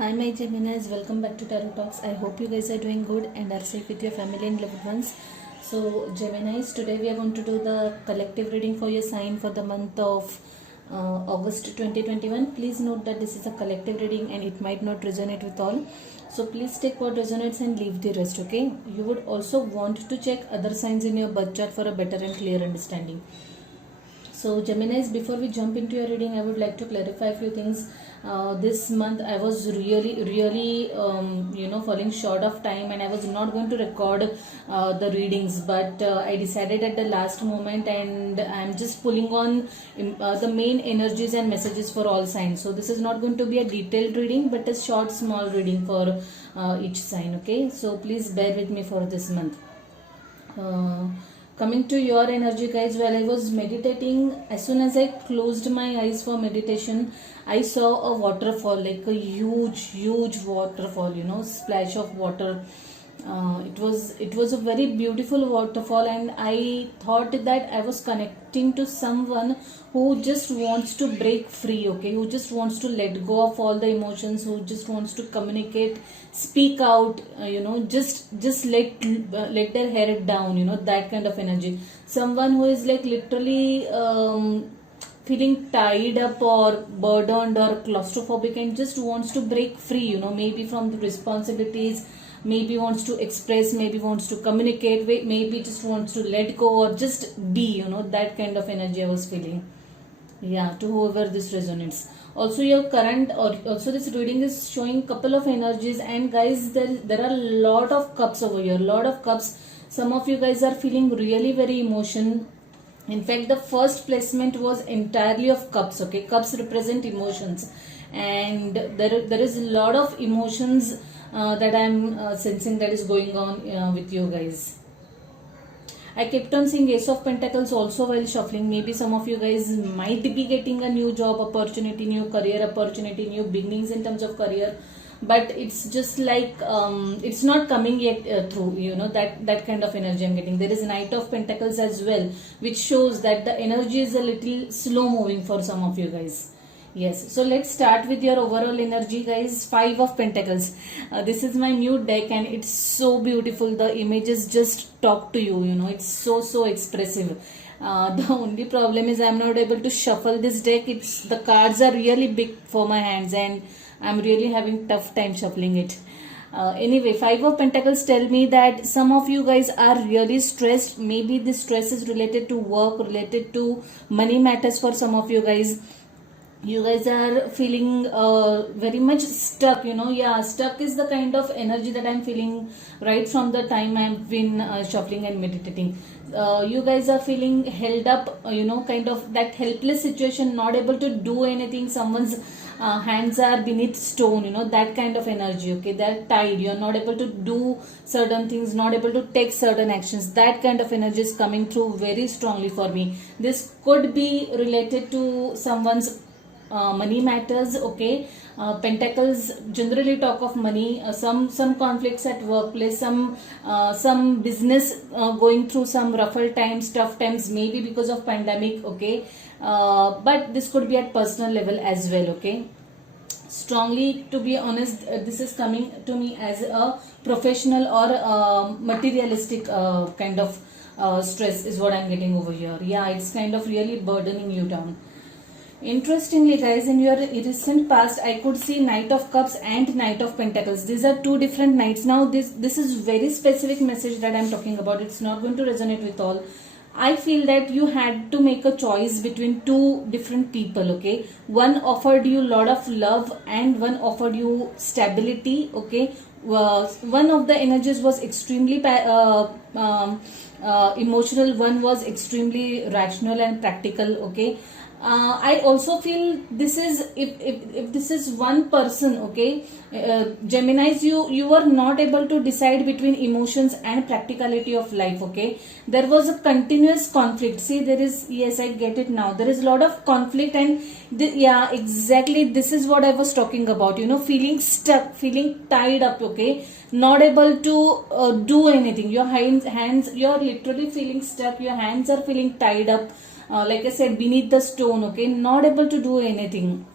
Hi, my Geminis. Welcome back to Tarot Talks. I hope you guys are doing good and are safe with your family and loved ones. So, Geminis, today we are going to do the collective reading for your sign for the month of August 2021. Please note that this is a collective reading and it might not resonate with all. So, please take what resonates and leave the rest, okay? You would also want to check other signs in your birth chart for a better and clear understanding. So Geminis, before we jump into your reading, I would like to clarify a few things. This month I was really falling short of time, and I was not going to record the readings, but I decided at the last moment, and I'm just pulling on the main energies and messages for all signs. So this is not going to be a detailed reading, but a short small reading for each sign, okay? So please bear with me for this month. Coming to your energy, guys, while I was meditating, as soon as I closed my eyes for meditation, I saw a waterfall, like a huge waterfall, splash of water. It was a very beautiful waterfall, and I thought that I was connecting to someone who just wants to break free, okay, who just wants to let go of all the emotions, who just wants to communicate, speak out, just let their head down, that kind of energy. Someone who is like literally feeling tied up or burdened or claustrophobic and just wants to break free, maybe from the responsibilities, maybe wants to express, maybe wants to communicate, maybe just wants to let go or just be, that kind of energy I was feeling. Yeah, to whoever this resonates. Also your current, or also this reading is showing couple of energies, and guys, there are a lot of cups over here, lot of cups. Some of you guys are feeling really very emotion. In fact, the first placement was entirely of cups, okay? Cups represent emotions, and there is a lot of emotions that I'm sensing that is going on with you guys. I kept on seeing Ace of Pentacles also while shuffling. Maybe some of you guys might be getting a new job opportunity, new career opportunity, new beginnings in terms of career, but it's just like it's not coming yet through, that kind of energy I'm getting. There is Knight of Pentacles as well, which shows that the energy is a little slow moving for some of you guys. Yes, so let's start with your overall energy, guys. Five of Pentacles. This is my new deck, and it's so beautiful. The images just talk to you, it's so expressive. The only problem is I'm not able to shuffle this deck. The cards are really big for my hands, and I'm really having tough time shuffling it. Anyway, Five of Pentacles tell me that some of you guys are really stressed. Maybe this stress is related to work, related to money matters for some of you guys. You guys are feeling very much stuck, stuck is the kind of energy that I'm feeling right from the time I've been shuffling and meditating. You guys are feeling held up, kind of that helpless situation, not able to do anything. Someone's hands are beneath stone, that kind of energy, okay? They're tied, you're not able to do certain things, not able to take certain actions. That kind of energy is coming through very strongly for me. This could be related to someone's money matters, okay? Pentacles generally talk of money. Some conflicts at workplace, some business going through some rougher times, tough times, maybe because of pandemic, okay? But this could be at personal level as well, okay? Strongly, to be honest, this is coming to me as a professional or materialistic kind of stress is what I'm getting over here. Yeah, it's kind of really burdening you down. Interestingly, guys, in your recent past, I could see Knight of Cups and Knight of Pentacles. These are two different knights. Now, this is very specific message that I'm talking about. It's not going to resonate with all. I feel that you had to make a choice between two different people, okay? One offered you a lot of love and one offered you stability, okay? One of the energies was extremely emotional. One was extremely rational and practical, okay? I also feel this is, if this is one person, okay, Geminis, you are not able to decide between emotions and practicality of life, okay? There was a continuous conflict. See, there is, yes, I get it now. There is a lot of conflict, and yeah, exactly, this is what I was talking about, feeling stuck, feeling tied up, okay? Not able to do anything. Your hands, you're literally feeling stuck. Your hands are feeling tied up. Like I said, beneath the stone, okay? Not able to do anything.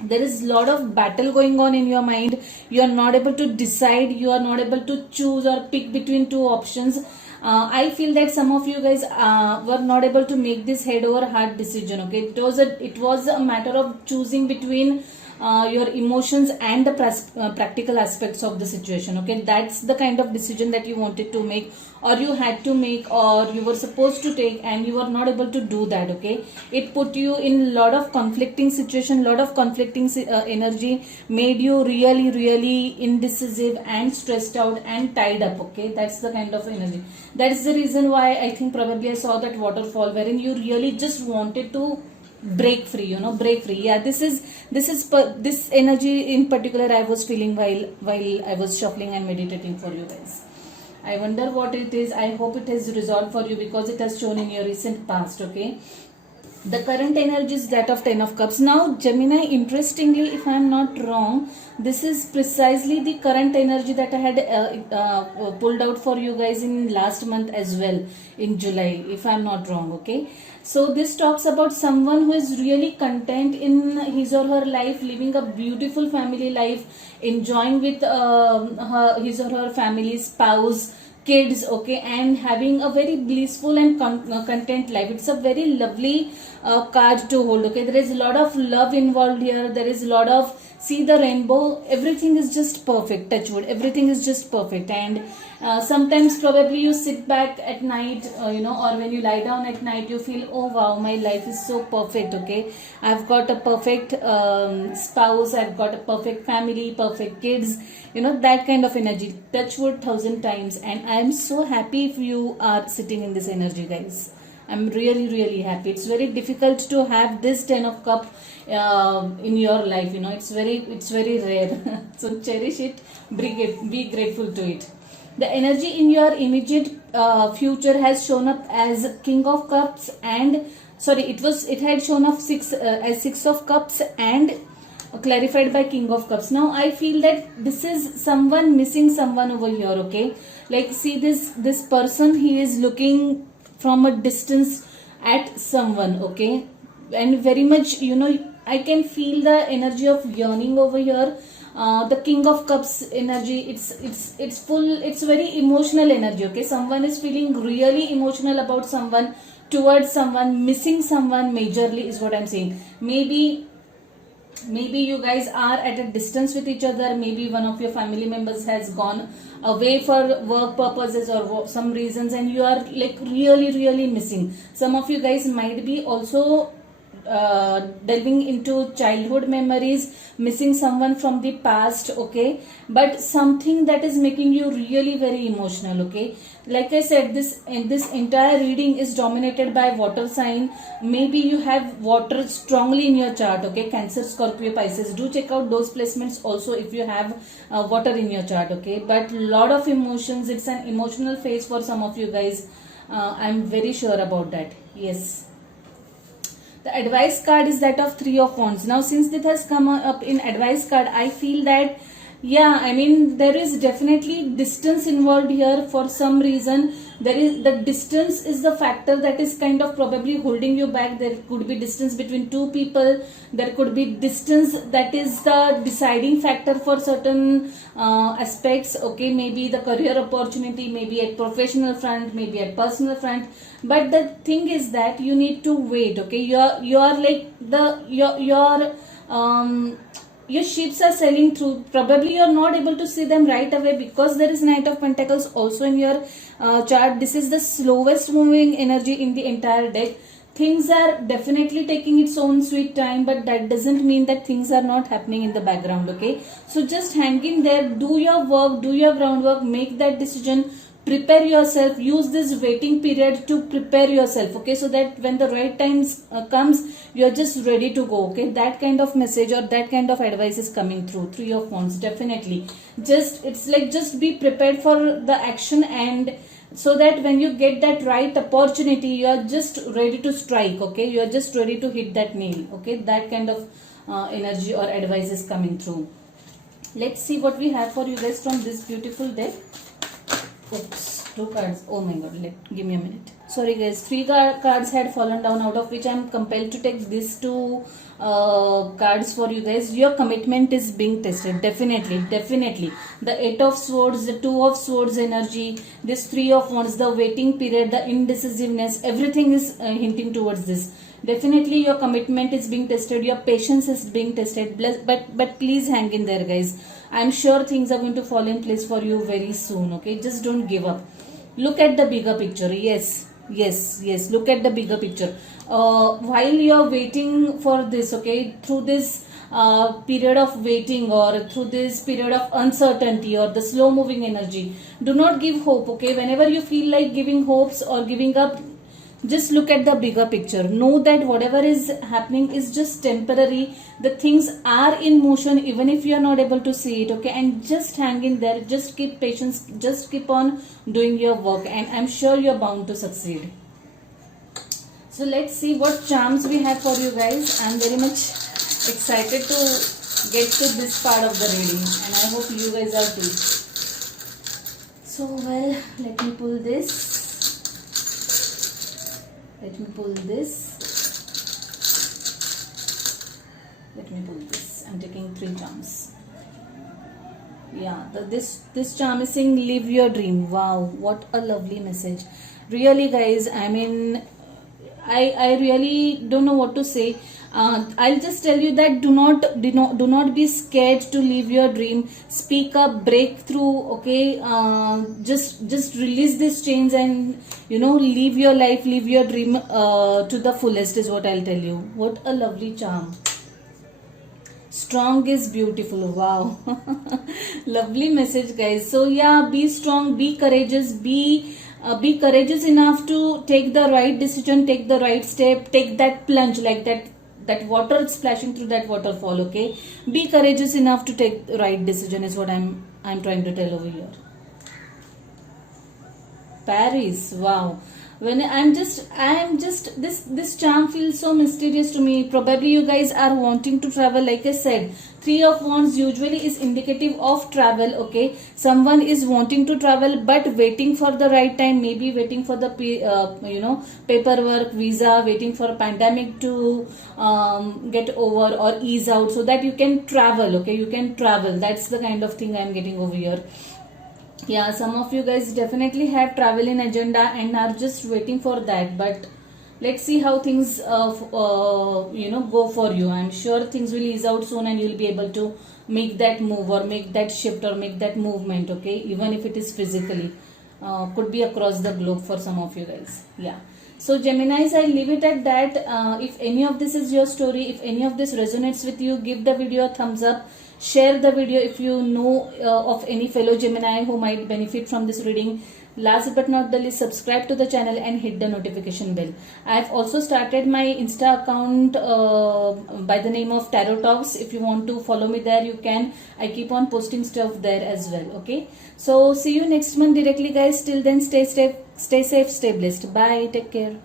there is a lot of battle going on in your mind. You are not able to decide, you are not able to choose or pick between two options. I feel that some of you guys were not able to make this head over heart decision. Okay, it was a matter of choosing between your emotions and the practical aspects of the situation. Okay, that's the kind of decision that you wanted to make, or you had to make, or you were supposed to take, and you were not able to do that. Okay, it put you in a lot of conflicting situation, lot of conflicting energy, made you really really indecisive and stressed out and tied up. Okay, that's the kind of energy. That is the reason why I think probably I saw that waterfall, wherein you really just wanted to break free, break free. Yeah, this energy in particular I was feeling while I was shuffling and meditating for you guys. I wonder what it is. I hope it has resolved for you, because it has shown in your recent past. Okay, the current energy is that of 10 of cups. Now Gemini, interestingly, if I am not wrong, this is precisely the current energy that I had pulled out for you guys in last month as well, in July, if I am not wrong. Okay, so this talks about someone who is really content in his or her life, living a beautiful family life, enjoying with his or her family, spouse, kids. Okay, and having a very blissful and content life. It's a very lovely card to hold. Okay, there is a lot of love involved here. There is a lot of, see the rainbow, everything is just perfect, touch wood, everything is just perfect. And sometimes probably you sit back at night, or when you lie down at night, you feel, oh wow, my life is so perfect. Okay, I've got a perfect spouse, I've got a perfect family, perfect kids, that kind of energy. Touch wood 1,000 times. And I am so happy if you are sitting in this energy, guys. I'm really really happy. It's very difficult to have this 10 of cup in your life. It's very rare. So cherish it, be grateful to it. The energy in your immediate future has shown up as King of Cups, and it had shown up as 6 of Cups, and clarified by King of Cups. Now I feel that this is someone missing someone over here. Okay, like, see this person, he is looking from a distance at someone. Okay, and very much, I can feel the energy of yearning over here. The King of Cups energy, it's full, it's very emotional energy. Okay, someone is feeling really emotional about someone, towards someone, missing someone majorly is what I'm saying. Maybe you guys are at a distance with each other. Maybe one of your family members has gone away for work purposes or some reasons, and you are like really really missing. Some of you guys might be also delving into childhood memories, missing someone from the past. Okay, but something that is making you really very emotional. Okay, like I said, this entire reading is dominated by water sign. Maybe you have water strongly in your chart. Okay, Cancer, Scorpio, Pisces, do check out those placements also if you have water in your chart. Okay, but lot of emotions, it's an emotional phase for some of you guys. I'm very sure about that. Yes. The advice card is that of 3 of Wands. Now since it has come up in advice card, I feel that, yeah, I mean, there is definitely distance involved here for some reason. The distance is the factor that is kind of probably holding you back. There could be distance between two people. There could be distance that is the deciding factor for certain aspects. Okay, maybe the career opportunity, maybe at professional front, maybe at personal front. But the thing is that you need to wait. Okay, you're like your ships are sailing through. Probably you're not able to see them right away, because there is Knight of Pentacles also in your chart. This is the slowest moving energy in the entire deck. Things are definitely taking its own sweet time, but that doesn't mean that things are not happening in the background. Okay, so just hang in there, do your work, do your groundwork, make that decision, prepare yourself, use this waiting period to prepare yourself. Okay, so that when the right time comes, you're just ready to go. Okay, that kind of message or that kind of advice is coming through. 3 of Wands, definitely. Just be prepared for the action, and so that when you get that right opportunity, you are just ready to strike. Okay, you are just ready to hit that nail. Okay, that kind of energy or advice is coming through. Let's see what we have for you guys from this beautiful deck. Oops, 2 cards. Oh my god, give me a minute. Sorry guys, 3 cards had fallen down, out of which I am compelled to take these 2 cards for you guys. Your commitment is being tested. Definitely. The 8 of Swords, the 2 of Swords energy, this 3 of Wands, the waiting period, the indecisiveness, everything is hinting towards this. Definitely your commitment is being tested, your patience is being tested, but please hang in there, guys. I'm sure things are going to fall in place for you very soon. Okay, just don't give up. Look at the bigger picture. Yes, look at the bigger picture. While you're waiting for this, okay, through this period of waiting, or through this period of uncertainty, or the slow moving energy, do not give hope. Okay, whenever you feel like giving hopes or giving up, just look at the bigger picture. Know that whatever is happening is just temporary. The things are in motion even if you are not able to see it. Okay, and just hang in there, just keep patience, just keep on doing your work, and I'm sure you're bound to succeed. So let's see what charms we have for you guys. I'm very much excited to get to this part of the reading, and I hope you guys are too. So well, let me pull this. Let me pull this. I'm taking 3 charms. Yeah, this charm is saying live your dream. Wow, what a lovely message. Really, guys, I mean, I really don't know what to say. I'll just tell you that do not be scared to live your dream. Speak up, break through. Okay, just release these chains and live your life, live your dream to the fullest is what I'll tell you. What a lovely charm. Strong is beautiful. Wow. Lovely message, guys. So yeah, be strong, be courageous, be courageous enough to take the right decision, take the right step, take that plunge, like that water splashing through that waterfall. Okay, be courageous enough to take the right decision is what I'm trying to tell over here. Paris. Wow. When I'm just this charm feels so mysterious to me. Probably you guys are wanting to travel. Like I said, 3 of Wands usually is indicative of travel. Okay, someone is wanting to travel but waiting for the right time, maybe waiting for the paperwork, visa, waiting for a pandemic to get over or ease out so that you can travel. Okay, you can travel. That's the kind of thing I'm getting over here. Yeah, some of you guys definitely have travel in agenda and are just waiting for that, but let's see how things go for you. I'm sure things will ease out soon and you'll be able to make that move or make that shift or make that movement. Okay, even if it is physically, could be across the globe for some of you guys. Yeah. So Geminis, I'll leave it at that. If any of this is your story, if any of this resonates with you, give the video a thumbs up. Share the video if you know of any fellow Gemini who might benefit from this reading. Last but not the least, subscribe to the channel and hit the notification bell. I have also started my Insta account by the name of Tarot Talks. If you want to follow me there, you can. I keep on posting stuff there as well. Okay. So see you next month directly, guys. Till then, stay safe, stay blessed. Bye. Take care.